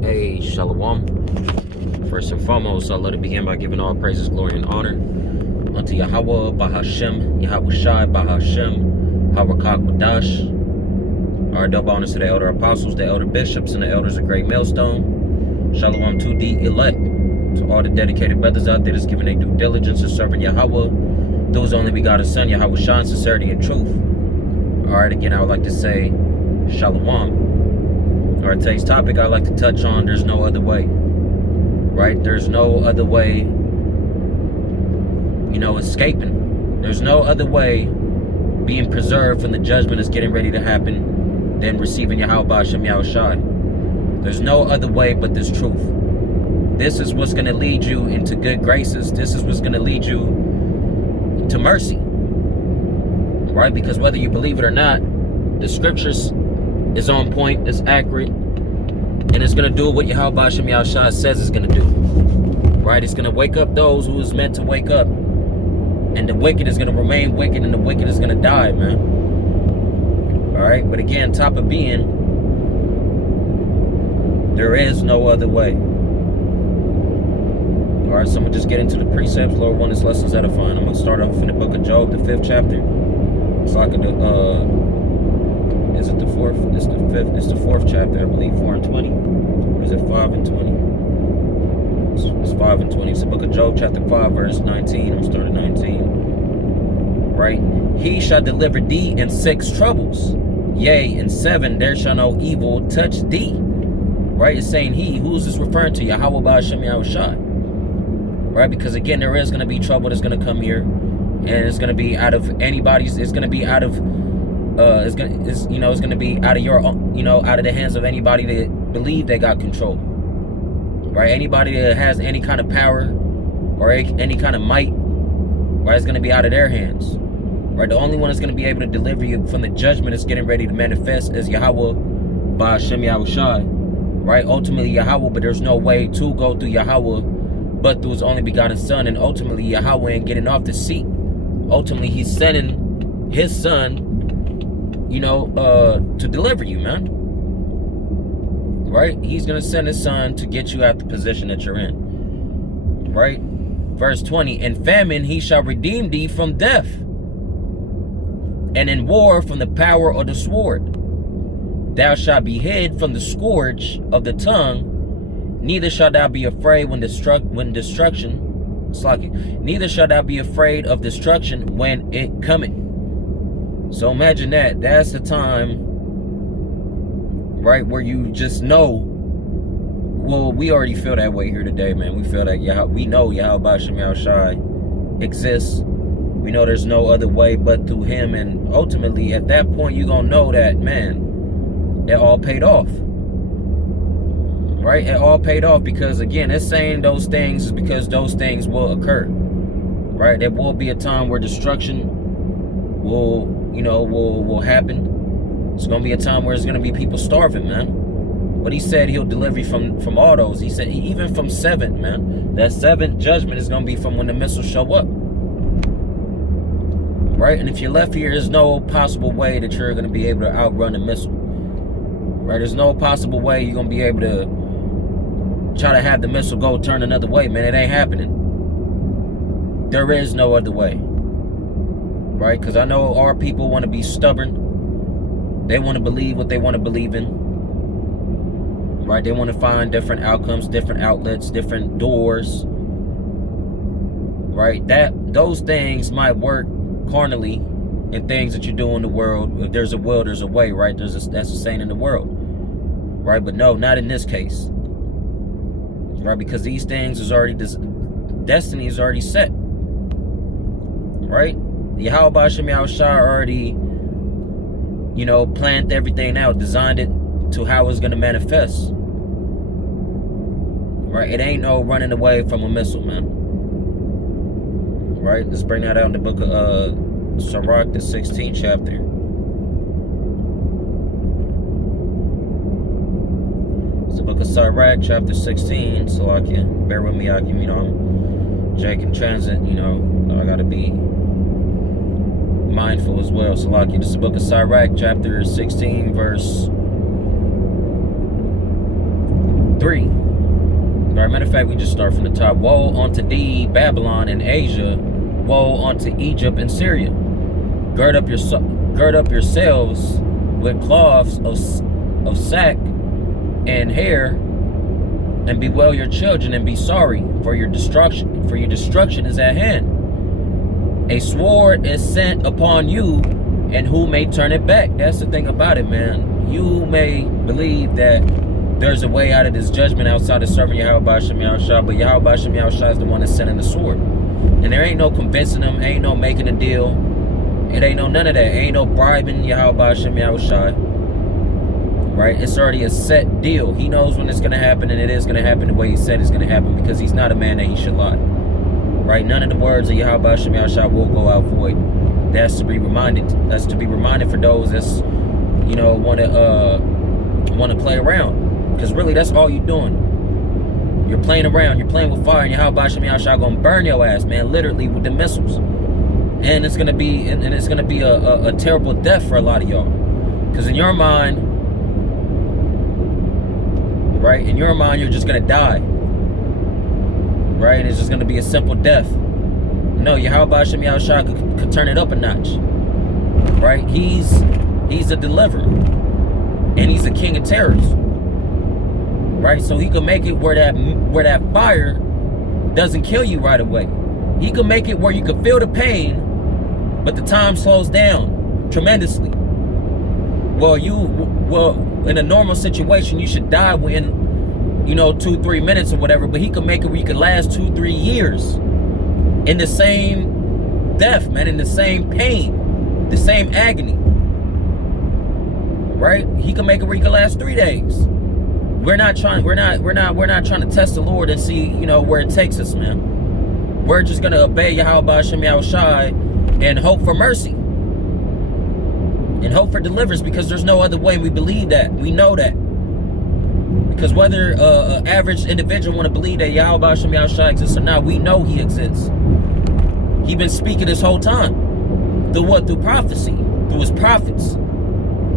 Hey, Shalom. First and foremost, I'd like to begin by giving all praises, glory, and honor unto YAHAWAH, BaHaShem, YAHAWASHI, BaHaShem, HaWakakwadash. Our double honors to the elder apostles, the elder bishops, and the elders of Great Millstone. Shalom to the elect. To all the dedicated brothers out there that's giving their due diligence in serving Yahawah, those only begotten Son, YAHAWASHI, in sincerity and truth. Alright, again, I would like to say Shalom. Alright, today's topic I'd like to touch on, there's no other way. Right? There's no other way, escaping. There's no other way being preserved from the judgment that's getting ready to happen than receiving Yahawah Shem Yahushai. There's no other way but this truth. This is what's going to lead you into good graces. This is what's going to lead you to mercy. Right? Because whether you believe it or not, the scriptures is on point, it's accurate, and it's going to do what Yahawah Shem Yahushai says it's going to do. Right? It's going to wake up those who is meant to wake up. And the wicked is going to remain wicked, and the wicked is going to die, man. Alright? But again, top of being, there is no other way. Alright, so I'm going to just get into the precepts. Lord, one is lessons edifying. I'm going to start off in the book of Job, the 5th chapter. It's like is it the 4th? It's the 5th. It's the 4th chapter, I believe. 4 and 20. Or is it 5 and 20? It's 5 and 20. It's the book of Job, chapter 5, verse 19. I'm starting 19. Right? He shall deliver thee in 6 troubles. Yea, in 7 there shall no evil touch thee. Right? It's saying he. Who's this referring to? Yahawah Shem Yahushai. Right? Because again, there is going to be trouble that's going to come here. And it's going to be out of anybody's. It's going to be out of it's gonna be out of your, out of the hands of anybody that believe they got control, right? Anybody that has any kind of power or any kind of might, right? It's gonna be out of their hands, right? The only one that's gonna be able to deliver you from the judgment that's getting ready to manifest is Yahawah by Shem Yahushai, right? Ultimately Yahawah, but there's no way to go through Yahawah but through his only begotten Son, and ultimately Yahawah ain't getting off the seat. Ultimately, he's sending his Son, to deliver you, man. Right? He's going to send his Son to get you out the position that you're in. Right? Verse 20, in famine he shall redeem thee from death, and in war from the power of the sword. Thou shalt be hid from the scourge of the tongue, neither shalt thou be afraid neither shalt thou be afraid of destruction when it cometh. So imagine that. That's the time, right, where you just know. Well, we already feel that way here today, man. We feel that we know Yahawah Shem Yahushai exists. We know there's no other way but through him. And ultimately, at that point, you're going to know that, man, it all paid off. Right? It all paid off because, again, it's saying those things is because those things will occur. Right? There will be a time where destruction will happen. It's going to be a time where there's going to be people starving, man. But he said he'll deliver you from all those. He said even from 7, man. That 7th judgment is going to be from when the missiles show up. Right? And if you're left here, there's no possible way that you're going to be able to outrun the missile. Right? There's no possible way you're going to be able to try to have the missile go turn another way, man. It ain't happening. There is no other way. Right? Because I know our people want to be stubborn. They want to believe what they want to believe in. Right? They want to find different outcomes, different outlets, different doors. Right? Those things might work carnally in things that you do in the world. If there's a will, there's a way, right? That's a saying in the world. Right? But no, not in this case. Right? Because these things is already, destiny is already set. Right? Yahawah Shem Yahushai already, planned everything out, designed it to how it's going to manifest. Right? It ain't no running away from a missile, man. Right? Let's bring that out in the book of Sirach, the 16th chapter. It's the book of Sirach, chapter 16. So I can, bear with me, I'm Jake in transit, I got to be mindful as well. So like, this is the book of Sirach, chapter 16, verse 3. All right, matter of fact, we just start from the top. Woe unto thee, Babylon and Asia. Woe unto Egypt and Syria. Gird up yourselves with cloths of sack and hair, and bewail your children, and be sorry, for your destruction. For your destruction is at hand. A sword is sent upon you, and who may turn it back? That's the thing about it, man. You may believe that there's a way out of this judgment outside of serving YAHAWASHI, but YAHAWASHI is the one that's sending the sword. And there ain't no convincing them, ain't no making a deal. It ain't no none of that. Ain't no bribing YAHAWASHI. Right? It's already a set deal. He knows when it's going to happen, and it is going to happen the way he said it's going to happen, because he's not a man that he should lie. Right? None of the words of YAHAWASHI will go out void. That's to be reminded. That's to be reminded for those that's, you know, want to play around. Because really, that's all you're doing. You're playing around. You're playing with fire, and YAHAWASHI gonna burn your ass, man, literally with the missiles. And it's gonna be, a terrible death for a lot of y'all. Because in your mind, right? In your mind, you're just gonna die. Right? It's just gonna be a simple death. No, YAHAWASHI could turn it up a notch. Right? He's a deliverer, and he's a king of terrors. Right? So he can make it where that fire doesn't kill you right away. He can make it where you can feel the pain, but the time slows down tremendously. Well, in a normal situation, you should die within, 2-3 minutes or whatever, but he can make it where you can last 2-3 years in the same death, man, in the same pain, the same agony. Right? He can make it where you can last 3 days. We're not trying to test the Lord and see, where it takes us, man. We're just gonna obey YAHAWASHI and hope for mercy. And hope for deliverance, because there's no other way. We believe that. We know that. Because whether an average individual want to believe that YAHAWASHI exists or not, we know he exists. He been speaking this whole time. Through what? Through prophecy. Through his prophets.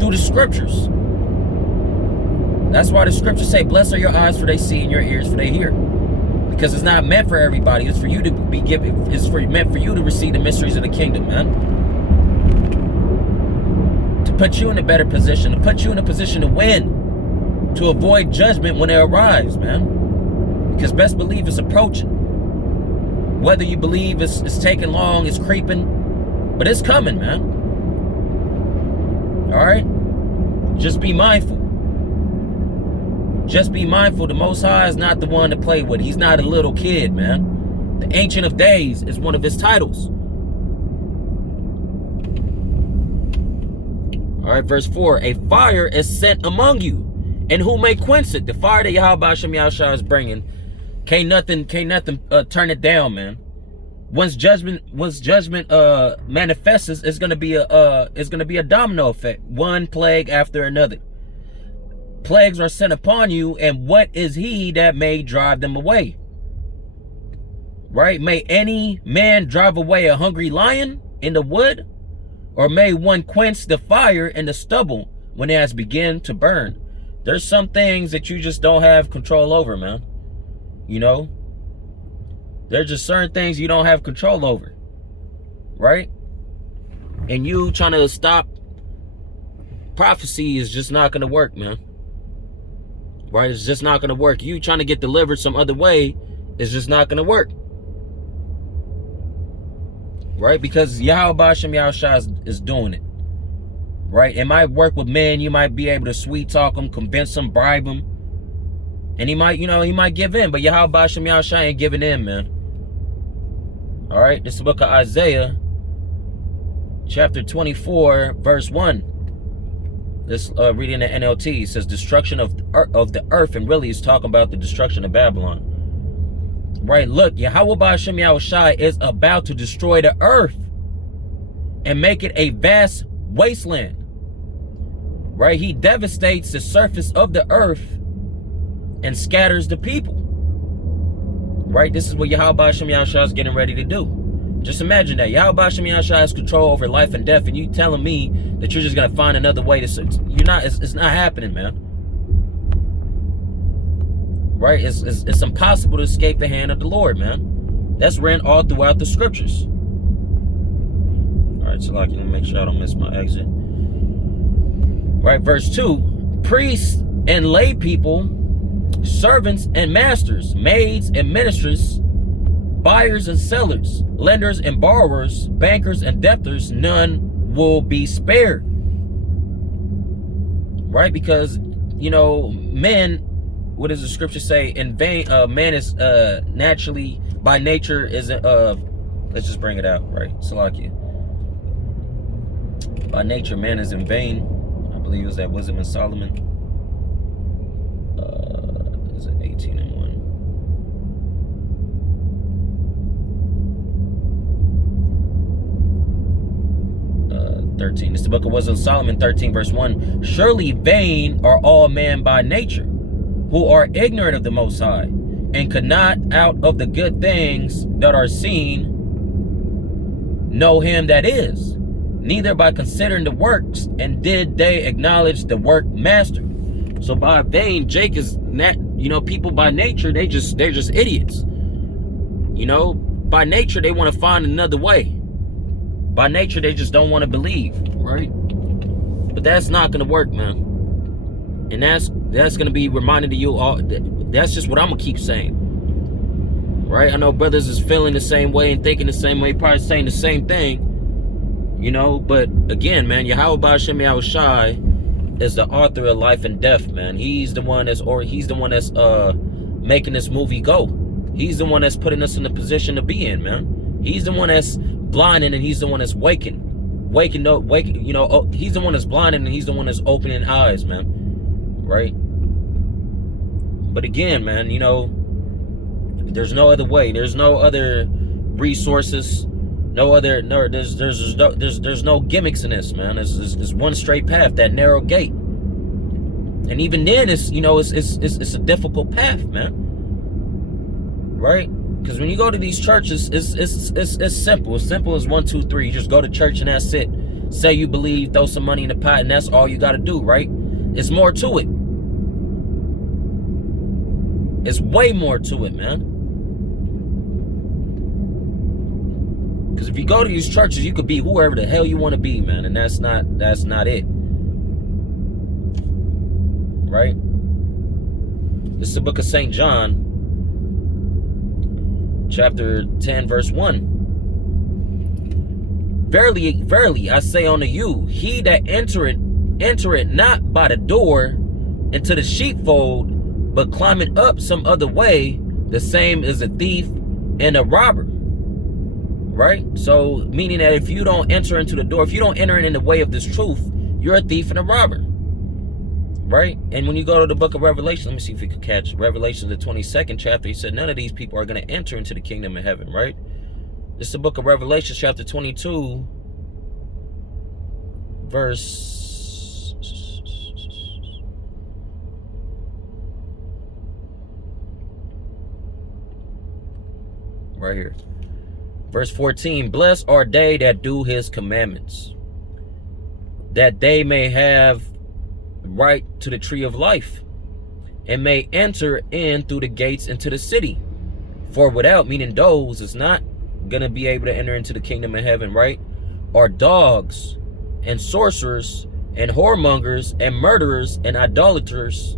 Through the scriptures. That's why the scriptures say, blessed are your eyes for they see, and your ears for they hear. Because it's not meant for everybody. It's for you to be given. It's meant for you to receive the mysteries of the kingdom, man. To put you in a better position. To put you in a position to win. To avoid judgment when it arrives, man. Because best believe it's approaching. Whether you believe it's taking long, it's creeping. But it's coming, man. Alright? Just be mindful. Just be mindful. The Most High is not the one to play with. He's not a little kid, man. The Ancient of Days is one of his titles. All right, verse 4. A fire is sent among you, and who may quench it? The fire that YAHAWASHI is bringing, can't nothing turn it down, man. Once judgment manifests, it's gonna be a domino effect. One plague after another. Plagues are sent upon you, and what is he that may drive them away? Right? May any man drive away a hungry lion in the wood? Or may one quench the fire in the stubble when it has begun to burn? There's some things that you just don't have control over, man. There's just certain things you don't have control over. Right? And you trying to stop prophecy is just not going to work, man. Right? It's just not going to work. You trying to get delivered some other way is just not going to work. Right? Because YAHAWASHI is doing it. Right? It might work with men. You might be able to sweet talk them, convince them, bribe them. And he might give in. But YAHAWASHI ain't giving in, man. Alright? This is the book of Isaiah, chapter 24, verse 1. This reading the NLT, it says destruction of the earth, and really it's talking about the destruction of Babylon. Right, look, YAHAWASHI is about to destroy the earth and make it a vast wasteland. Right, he devastates the surface of the earth and scatters the people. Right, this is what YAHAWASHI is getting ready to do. Just imagine that. YAHAWASHI has control over life and death, and you telling me that you're just going to find another way to... it's not happening, man. right? It's impossible to escape the hand of the Lord, man. That's written all throughout the scriptures. All right, so like, let me make sure I don't miss my exit. Right, verse 2, priests and lay people, servants and masters, maids and ministers, buyers and sellers, lenders and borrowers, bankers and debtors, none will be spared. Right, because, you know, men, what does the scripture say? In vain, man is naturally, by nature, is let's just bring it out, right? Salakia. By nature, man is in vain. I believe it was that Wisdom of Solomon. Is it 18 and 1? 13. It's the book of Wisdom of Solomon, 13, verse 1. Surely vain are all men by nature, who are ignorant of the Most High, and could not out of the good things that are seen know him that is, neither by considering the works, and did they acknowledge the work master. So by vain, Jake is not, you know, people by nature, they're just idiots. You know, by nature, they want to find another way. By nature, they just don't want to believe, right? But that's not going to work, man. And that's going to be reminded to you all. That's just what I'm going to keep saying. Right? I know brothers is feeling the same way and thinking the same way, probably saying the same thing. You know, but again, man, YAHAWASHI is the author of life and death, man. He's the one that's making this movie go. He's the one that's putting us in the position to be in, man. He's the one that's blinding, and he's the one that's waking up, you know, he's the one that's blinding, and he's the one that's opening eyes, man. Right? But again, man, you know, there's no other way. There's no other resources. There's no gimmicks in this, man. There's one straight path, that narrow gate. And even then, it's, you know, it's a difficult path, man. Right? Because when you go to these churches, it's simple. As simple as 1, 2, 3. You just go to church and that's it. Say you believe, throw some money in the pot, and that's all you got to do, right? It's more to it. It's way more to it, man. Because if you go to these churches, you could be whoever the hell you want to be, man, and that's not it. Right? This is the book of St. John, chapter 10, verse 1. Verily, verily, I say unto you, he that entereth not by the door into the sheepfold, but climbeth up some other way, the same is a thief and a robber. Right? So, meaning that if you don't enter into the door, if you don't enter in the way of this truth, you're a thief and a robber. Right? And when you go to the book of Revelation, let me see if you could catch Revelation, the 22nd chapter. He said none of these people are going to enter into the kingdom of heaven, right? This is the book of Revelation, chapter 22, verse... right here. Verse 14, blessed are they that do his commandments, that they may have right to the tree of life, and may enter in through the gates into the city. For without, meaning those, is not going to be able to enter into the kingdom of heaven, right? Are dogs, and sorcerers, and whoremongers, and murderers, and idolaters,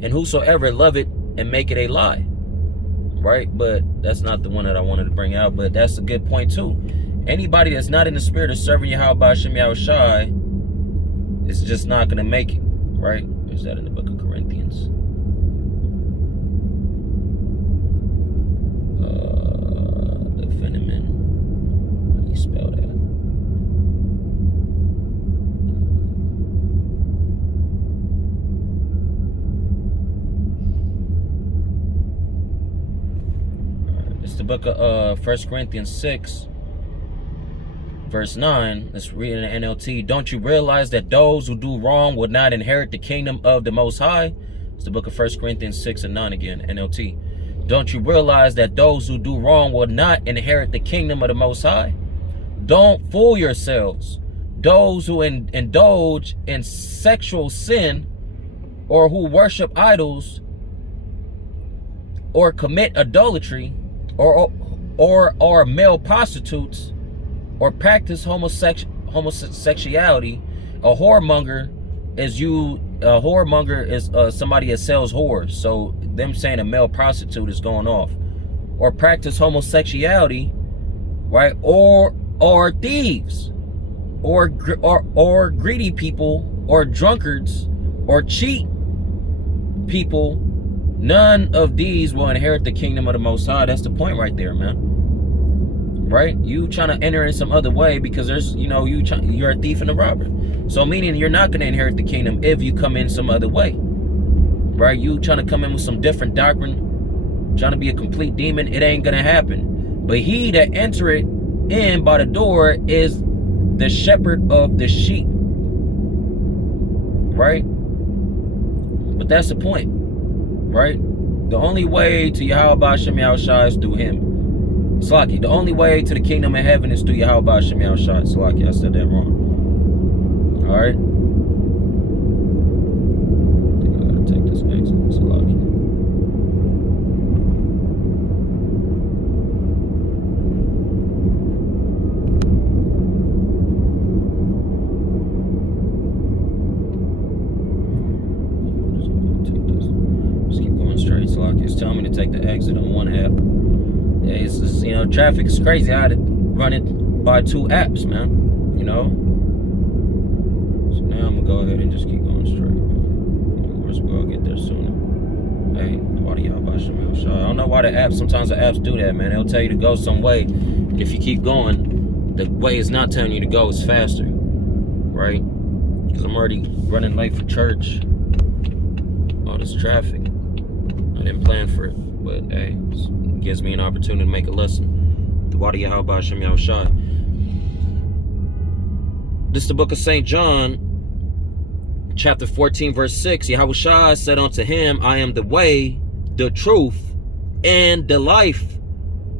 and whosoever love it and make it a lie. Right? But that's not the one that I wanted to bring out, but that's a good point too. Anybody that's not in the spirit of serving YAHAWASHI is just not going to make it. Right? Is that in the book of Corinthians? The phenomenon. How do you spell that? It's the book of 1 Corinthians 6, verse 9. Let's read in the NLT. Don't you realize that those who do wrong will not inherit the kingdom of the Most High? It's the book of 1 Corinthians 6 and 9 again, NLT. Don't you realize that those who do wrong will not inherit the kingdom of the Most High? Don't fool yourselves. Those who indulge in sexual sin or who worship idols or commit adultery, or are male prostitutes, or practice homosexuality. A whoremonger is somebody that sells whores. So them saying a male prostitute is going off. Or practice homosexuality, right? Or thieves, or greedy people, or drunkards, or cheat people. None of these will inherit the kingdom of the Most High. That's the point right there, man. Right? You trying to enter in some other way because there's, you're a thief and a robber. So meaning you're not going to inherit the kingdom if you come in some other way. Right? You trying to come in with some different doctrine, trying to be a complete demon, it ain't going to happen. But he that entereth in by the door is the shepherd of the sheep. Right? But that's the point. Right? The only way to YAHAWASHI is through him. Slaki, the only way to the kingdom of heaven is through YAHAWASHI. Slaki, I said that wrong. Alright? I think I gotta take this exit. Slaki. It's telling me to take the exit on one app. It's just, traffic is crazy. I had to run it by 2 apps, man. So now I'm gonna go ahead and just keep going straight. Of course, we'll get there sooner. Hey, why do y'all buy Shamil Shah? I don't know why sometimes the apps do that, man. They'll tell you to go some way. And if you keep going, the way it's not telling you to go is faster. Right? Because I'm already running late for church. All this traffic. I didn't plan for it, but hey, it gives me an opportunity to make a lesson. The Wadi Yahawah Shem Yahushai. This is the book of St. John, chapter 14, verse 6. Yahushua said unto him, I am the way, the truth, and the life.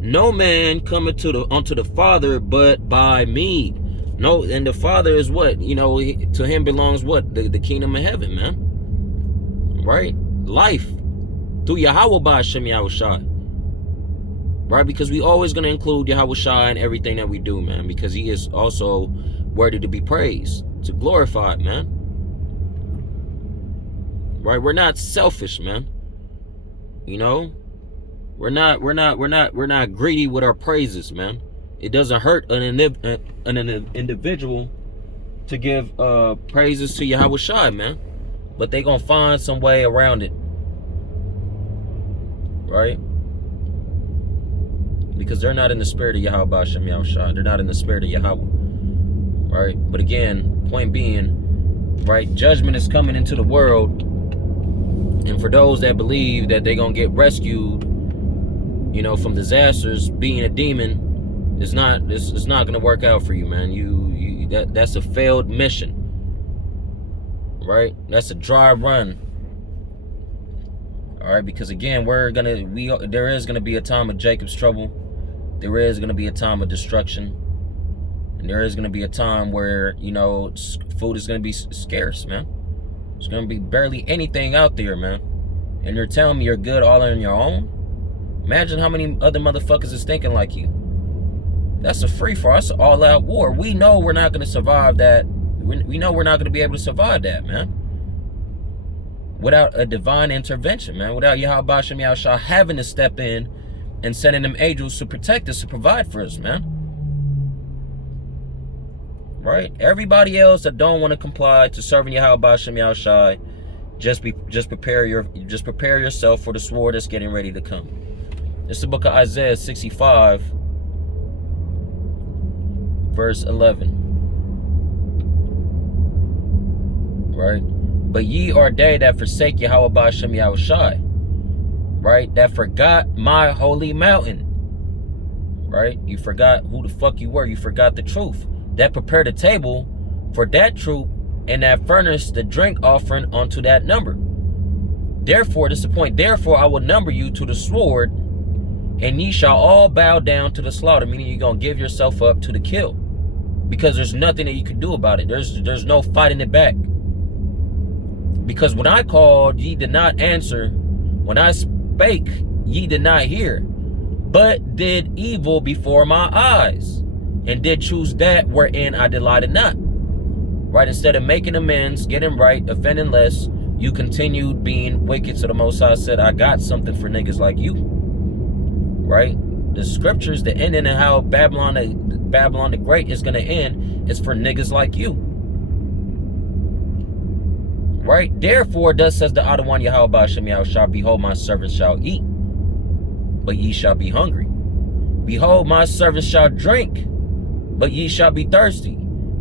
No man cometh unto the Father but by me. No, and the Father is what? To him belongs what? The kingdom of heaven, man. Right? Life. Through Yahawah Shem Yahushai. Right? Because we always going to include Yahushai in everything that we do, man. Because he is also worthy to be praised, to glorified, man. Right? We're not selfish, man. We're not greedy with our praises, man. It doesn't hurt an individual to give praises to Yahushai, man. But they gonna find some way around it. Right? Because they're not in the spirit of Yahawah Shem Yahushai. They're not in the spirit of Yahweh. Right? But again, point being, right, judgment is coming into the world. And for those that believe that they're gonna get rescued, from disasters, being a demon, it's not gonna work out for you, man. That's a failed mission. Right? That's a dry run. All right, because again, there is gonna be a time of Jacob's trouble. There is gonna be a time of destruction, and there is gonna be a time where food is gonna be scarce, man. There's gonna be barely anything out there, man. And you're telling me you're good all on your own? Imagine how many other motherfuckers is thinking like you. That's a free for us, all-out war. We know we're not gonna survive that. We know we're not gonna be able to survive that, man. Without a divine intervention, man. Without Yahawah Shem Yahushua having to step in and sending them angels to protect us, to provide for us, man. Right? Everybody else that don't want to comply to serving Yahawah Shem Yahushua, just prepare yourself for the sword that's getting ready to come. It's the book of Isaiah 65, verse 11. Right? But ye are they that forsake Yahawah Shem Yahushai, right? That forgot my holy mountain, right? You forgot who the fuck you were. You forgot the truth. That prepared a table for that troop, and that furnished the drink offering unto that number. Therefore, this is the point. Therefore, I will number you to the sword, and ye shall all bow down to the slaughter. Meaning you're gonna give yourself up to the kill, because there's nothing that you can do about it. There's no fighting it back. Because when I called, ye did not answer. When I spake, ye did not hear, but did evil before my eyes, and did choose that wherein I delighted not. Right? Instead of making amends, getting right, offending less, you continued being wicked. So the Most High said, I got something for niggas like you. Right? The scriptures, the ending and how Babylon the Great is going to end is for niggas like you. Right? Therefore, thus says the Adawan YAHAWASHI shall behold, my servants shall eat, but ye shall be hungry. Behold, my servants shall drink, but ye shall be thirsty.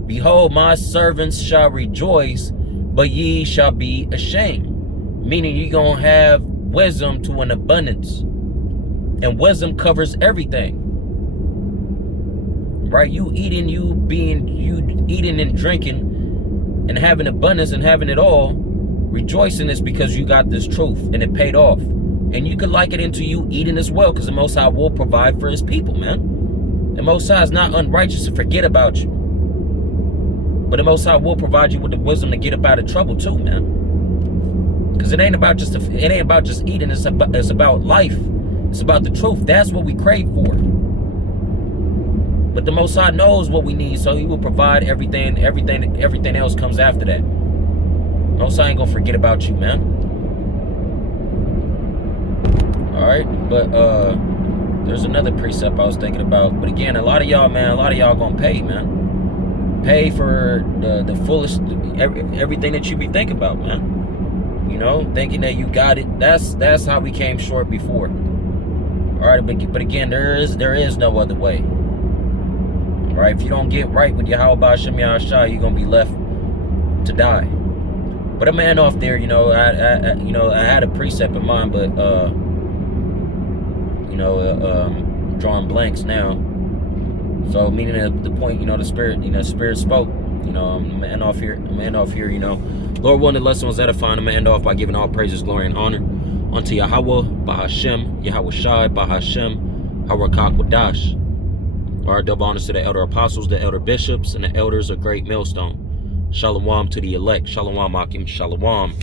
Behold, my servants shall rejoice, but ye shall be ashamed. Meaning you're going to have wisdom to an abundance. And wisdom covers everything. Right? You eating and drinking and having abundance and having it all, rejoicing is because you got this truth and it paid off. And you can like it into you eating as well, because the Most High will provide for his people, man. The Most High is not unrighteous to forget about you. But the Most High will provide you with the wisdom to get up out of trouble too, man. Because it ain't about just eating. It's about life. It's about the truth. That's what we crave for. But the Most High knows what we need, so he will provide everything. Everything else comes after that. Most High ain't gonna forget about you, man. All right, but there's another precept I was thinking about. But again, a lot of y'all gonna pay, man. Pay for the fullest everything that you be thinking about, man. You know, thinking that you got it. That's how we came short before. All right, but again, there is no other way. All right, if you don't get right with YAHAWASHI, you're gonna be left to die. But I'm end off there. You know, I had a precept in mind, but drawing blanks now. So meaning the point, you know, the spirit spoke. You know, I'm gonna end off here. You know, Lord willing, the lesson was edifying. I'm gonna end off by giving all praises, glory, and honor unto Yahawah, Bahashem, Yahawashi, Bahashem, Harakak Wadash. All right, double honors to the elder apostles, the elder bishops, and the elders of Great Millstone. Shalom to the elect. Shalom, Akim. Shalom.